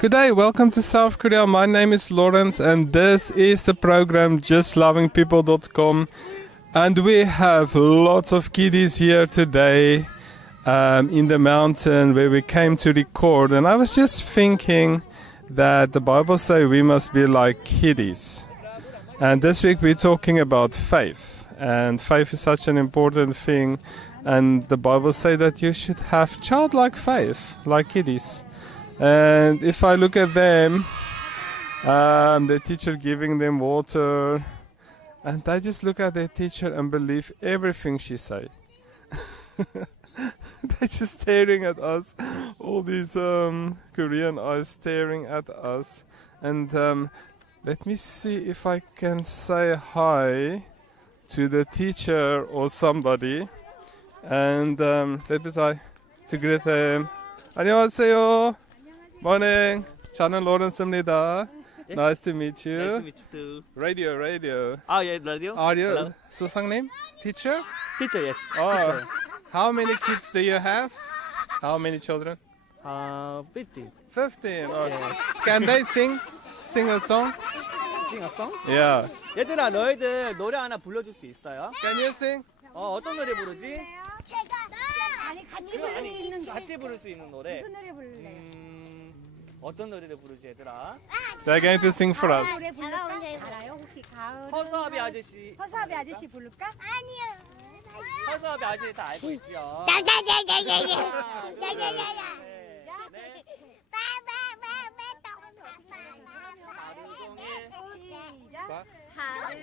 Good day, welcome to South Korea. My name is Lawrence and this is the program justlovingpeople.com, and we have lots of kiddies here today in the mountain where we came to record, and I was just thinking that the Bible says we must be like kiddies, and this week we're talking about faith, and faith is such an important thing, and the Bible says that you should have childlike faith like kiddies. And if I look at them, the teacher giving them water, and they just look at their teacher and believe everything she say. They're just staring at us, all these Korean eyes staring at us. And let me see if I can say hi to the teacher or somebody. And let me try to greet them. 안녕하세요. Morning. 저는 로렌스입니다. Nice to meet you. Nice to meet you too. Radio. Oh, yeah, radio. Hello. 수상님? Teacher? Teacher, yes. Oh. Teacher. How many kids do you have? How many children? 15. 15. Oh. Yes. Can they sing a song? Sing a song? Yeah. 얘들아, 너희들 노래 하나 불러줄 수 있어요? Can you sing? 어떤 노래 부르지? 같이 부를 수 있는 노래. 같이 부를 수 있는 노래. 무슨 노래 부를래요? 어떤 노래를 부르지, 얘들아? They're going to sing for us. 노래 부를까? 알아요? 혹시 가을? 허수아비 아저씨. 허수아비 아저씨 부를까? 아니요. 허수아비 아저씨 다 알고 있죠? 하루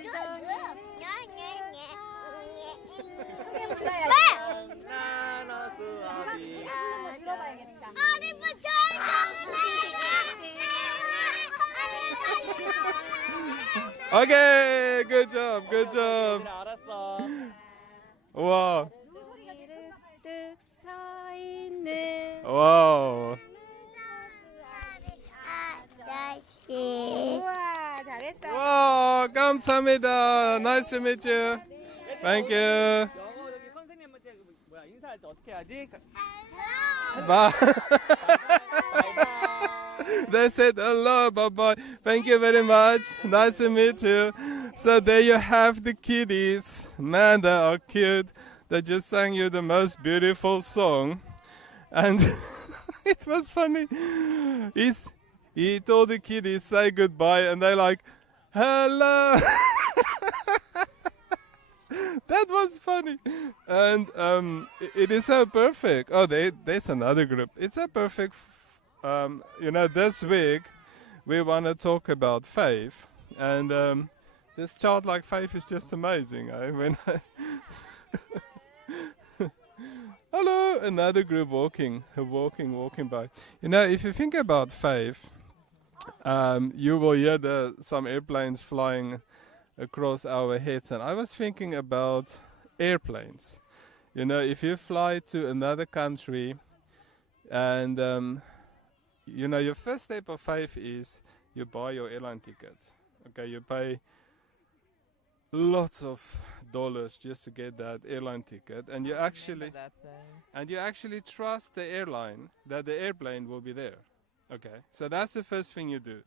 종일 나나수아비. 들어봐야겠다. Okay, good job. 얘들아, 알았어. Wow. 득 서 있는 Wow. 우와 잘했어. Wow, 감사합니다. Nice to meet you. Thank you. 영어 여기 선생님한테 인사할 때 어떻게 하지? Bye. 바이바이. They said hello, bye-bye. Thank you very much. Nice to meet you. So there you have the kiddies. Man, they are cute. They just sang you the most beautiful song. And it was funny. He told the kiddies, say goodbye, and they're like, hello. That was funny. And it is so perfect. Oh, there's another group. It's a perfect, this week we want to talk about faith. And this childlike faith is just amazing. When Hello, another group walking by. If you think about faith, you will hear some airplanes flying across our heads, and I was thinking about airplanes. If you fly to another country, and your first step of faith is you buy your airline ticket. Okay, you pay lots of dollars just to get that airline ticket, and you actually trust the airline that the airplane will be there. Okay, so that's the first thing you do.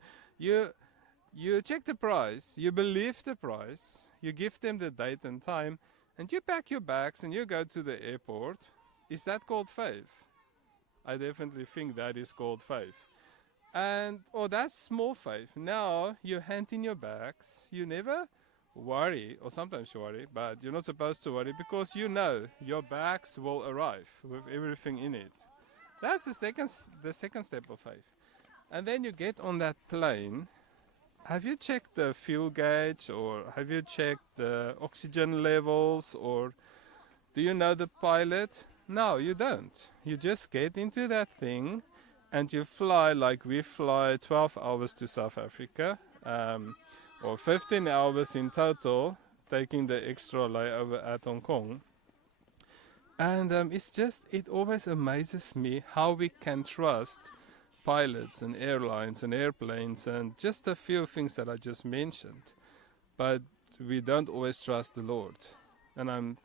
You check the price, you believe the price, you give them the date and time, and you pack your bags and you go to the airport. Is that called faith? I definitely think that is called faith. That's small faith. Now you hand in your bags, you never worry, or sometimes you worry, but you're not supposed to worry because you know your bags will arrive with everything in it. That's the second step of faith. And then you get on that plane. Have you checked the fuel gauge, or have you checked the oxygen levels, or do you know the pilot? No, you don't. You just get into that thing and you fly like we fly 12 hours to South Africa, or 15 hours in total, taking the extra layover at Hong Kong. And it always amazes me how we can trust pilots and airlines and airplanes and just a few things that I just mentioned, but we don't always trust the Lord. And I'm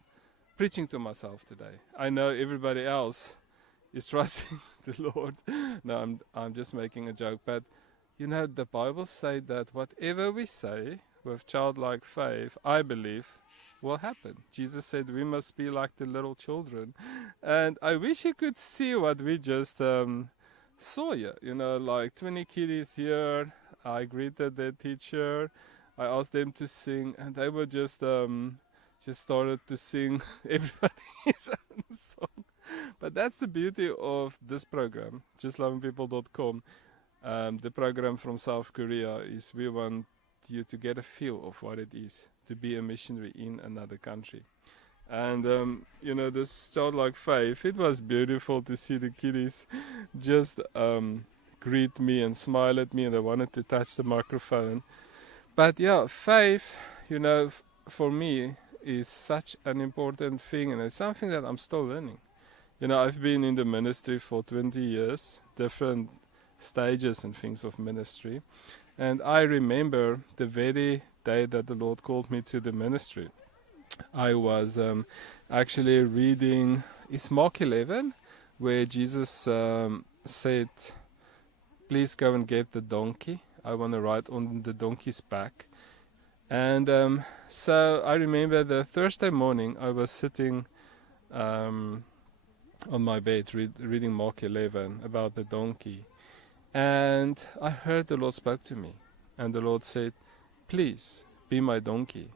preaching to myself today. I know everybody else is trusting the Lord. No, I'm just making a joke. But you know, the Bible says that whatever we say with childlike faith, I believe, will happen. Jesus said we must be like the little children, and I wish you could see what we just saw here. You know, like 20 kiddies here. I greeted their teacher. I asked them to sing, and they were just started to sing everybody's own song. But that's the beauty of this program, justlovingpeople.com. The program from South Korea is we want you to get a feel of what it is to be a missionary in another country. And you know, this childlike faith, it was beautiful to see the kiddies just greet me and smile at me, and they wanted to touch the microphone. But yeah, faith, you know, for me is such an important thing, and it's something that I'm still learning. You know, I've been in the ministry for 20 years, different stages and things of ministry. And I remember the very day that the Lord called me to the ministry. I was actually reading, is Mark 11, where Jesus said, please go and get the donkey. I want to ride on the donkey's back. And so I remember the Thursday morning I was sitting on my bed reading Mark 11 about the donkey. And I heard the Lord spoke to me. And the Lord said, please be my donkey.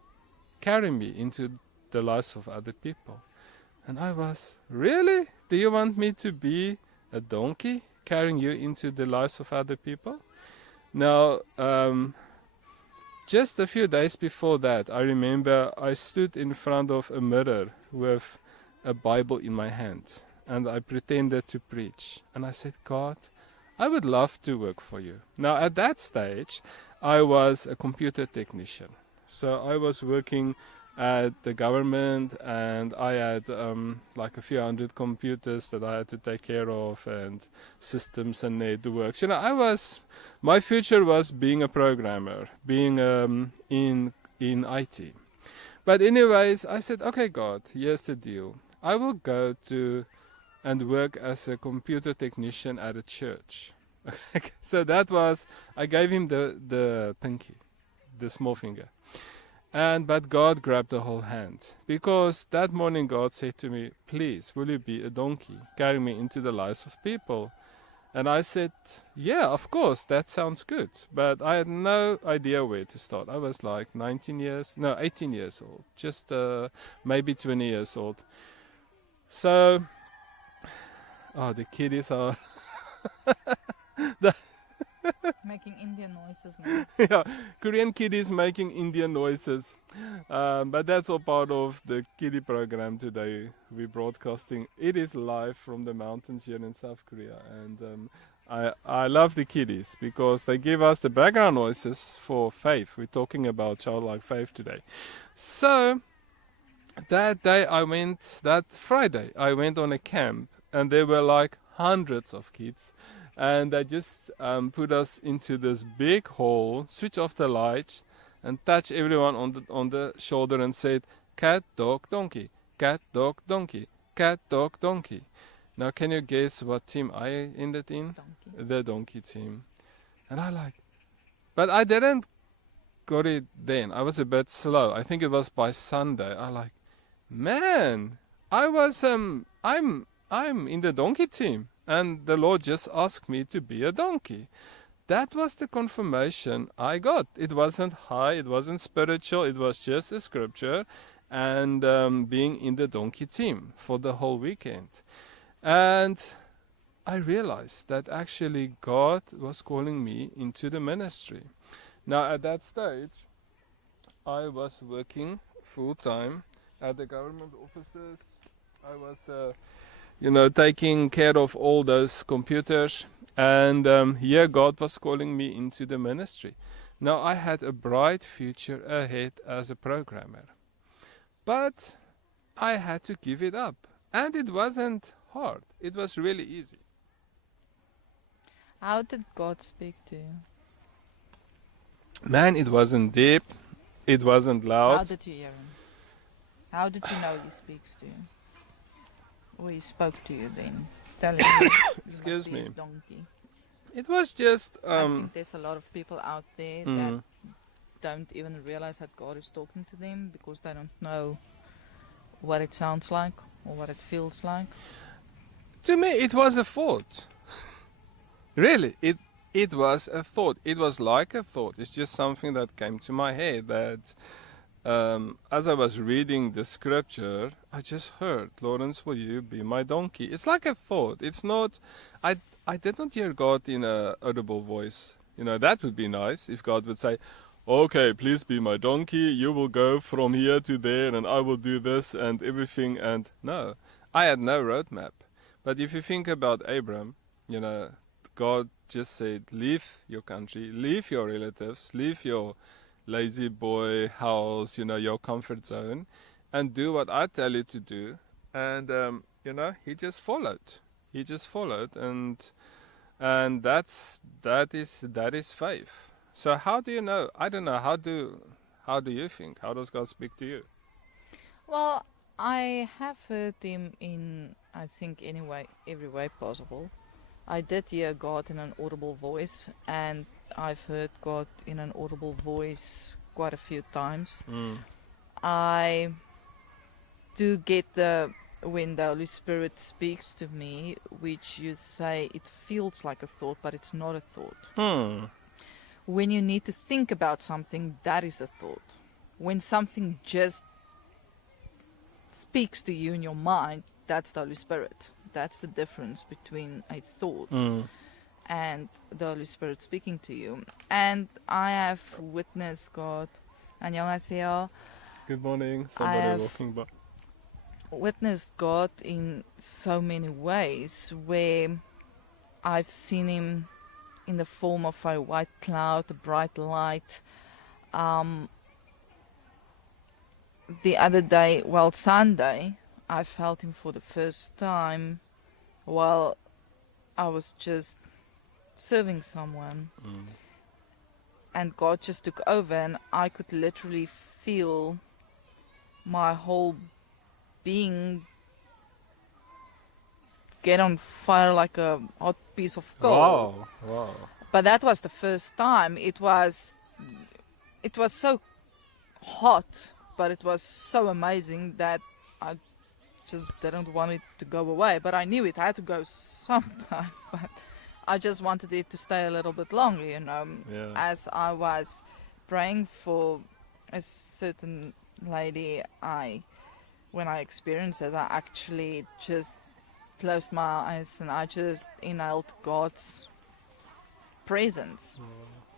Carry me into the lives of other people. And I was, really? Do you want me to be a donkey carrying you into the lives of other people? Now, just a few days before that, I remember I stood in front of a mirror with a Bible in my hand, and I pretended to preach. And I said, God, I would love to work for you. Now, at that stage, I was a computer technician. So I was working at the government, and I had like a few hundred computers that I had to take care of, and systems and networks. You know, my future was being a programmer, being in IT. But anyways, I said, okay, God, here's the deal. I will go to and work as a computer technician at a church. So that was, I gave him the pinky, the small finger. But God grabbed the whole hand, because that morning God said to me, please, will you be a donkey, carry me into the lives of people? And I said, yeah, of course, that sounds good. But I had no idea where to start. I was like 18 years old, just maybe 20 years old. So, the kiddies are making Indian noises now. yeah, Korean kiddies making Indian noises. But that's all part of the kiddie program today. We're broadcasting. It is live from the mountains here in South Korea. And I love the kiddies because they give us the background noises for faith. We're talking about childlike faith today. So that Friday, I went on a camp, and there were like hundreds of kids. And they just put us into this big hall, switch off the lights, and touch everyone on the shoulder and said, cat, dog, donkey, cat, dog, donkey, cat, dog, donkey. Now can you guess what team I ended in? Donkey. The donkey team. And but I didn't got it then. I was a bit slow. I think it was by Sunday. Man, I'm in the donkey team. And the Lord just asked me to be a donkey. That was the confirmation I got. It wasn't high, it wasn't spiritual, it was just a scripture, and being in the donkey team for the whole weekend. And I realized that actually God was calling me into the ministry. Now at that stage, I was working full-time at the government offices. I was taking care of all those computers, and here God was calling me into the ministry. Now I had a bright future ahead as a programmer, but I had to give it up, and it wasn't hard. It was really easy. How did God speak to you? Man, it wasn't deep, it wasn't loud. How did you hear him? How did you know he speaks to you? Or he spoke to you then? telling you, Excuse you must be me. his donkey. It was just I think there's a lot of people out there that don't even realize that God is talking to them because they don't know what it sounds like or what it feels like. to me it was a thought. Really, it was a thought. It was like a thought. It's just something that came to my head that as I was reading the scripture, I just heard, Lawrence, will you be my donkey? It's like a thought. It's not, I did not hear God in a audible voice. You know, that would be nice if God would say, okay, please be my donkey. You will go from here to there and I will do this and everything. And no, I had no roadmap. But if you think about Abram, you know, God just said, leave your country, leave your relatives, leave your lazy boy house, you know, your comfort zone, and do what I tell you to do. And you know, he just followed. He just followed, and that is faith. So how do you know? I don't know. How do you think? How does God speak to you? Well, I have heard him in, I think, every way possible. I did hear God in an audible voice, and I've heard God in an audible voice quite a few times. I do get when the Holy Spirit speaks to me, which you say it feels like a thought, but it's not a thought. When you need to think about something, that is a thought. When something just speaks to you in your mind, that's the Holy Spirit. That's the difference between a thought and the Holy Spirit speaking to you. And I have witnessed God. 안녕하세요. Good morning. I Somebody have walking by. Witnessed God in so many ways where I've seen him in the form of a white cloud, a bright light. The other day, well, Sunday, I felt him for the first time while I was just serving someone. And God just took over, and I could literally feel my whole being get on fire like a hot piece of coal. Wow. But that was the first time. It was so hot, but it was so amazing that I just didn't want it to go away. But I knew it had to go sometime. But I just wanted it to stay a little bit longer, you know. Yeah. As I was praying for a certain lady, when I experienced it, I actually just closed my eyes and I just inhaled God's presence.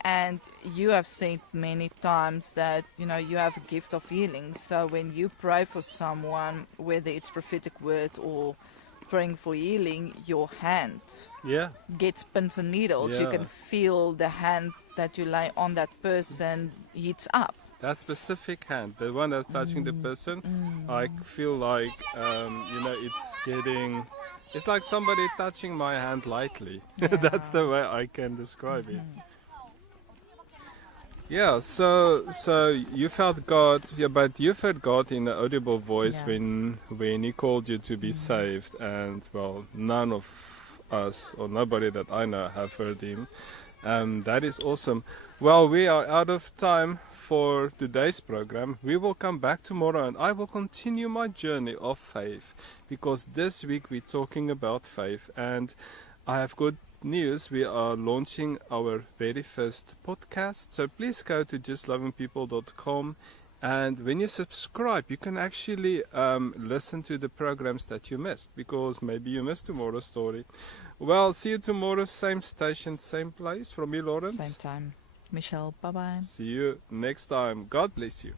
And you have said many times that, you know, you have a gift of healing. So when you pray for someone, whether it's prophetic word or praying for healing, your hand gets pins and needles. You can feel the hand that you lay on that person heats up. That specific hand, the one that's touching the person, I feel like, you know, it's like somebody touching my hand lightly. That's the way I can describe it. Yeah, so you felt God, but you've heard God in an audible voice when he called you to be saved, and well, none of us or nobody that I know have heard him. That is awesome. Well, we are out of time for today's program. We will come back tomorrow and I will continue my journey of faith, because this week we're talking about faith, and I have good news. We are launching our very first podcast, so please go to justlovingpeople.com, and when you subscribe you can actually listen to the programs that you missed, because maybe you missed tomorrow's story. Well, see you tomorrow, same station, same place. From me, Lawrence. Same time. Michelle, bye-bye. See you next time. God bless you.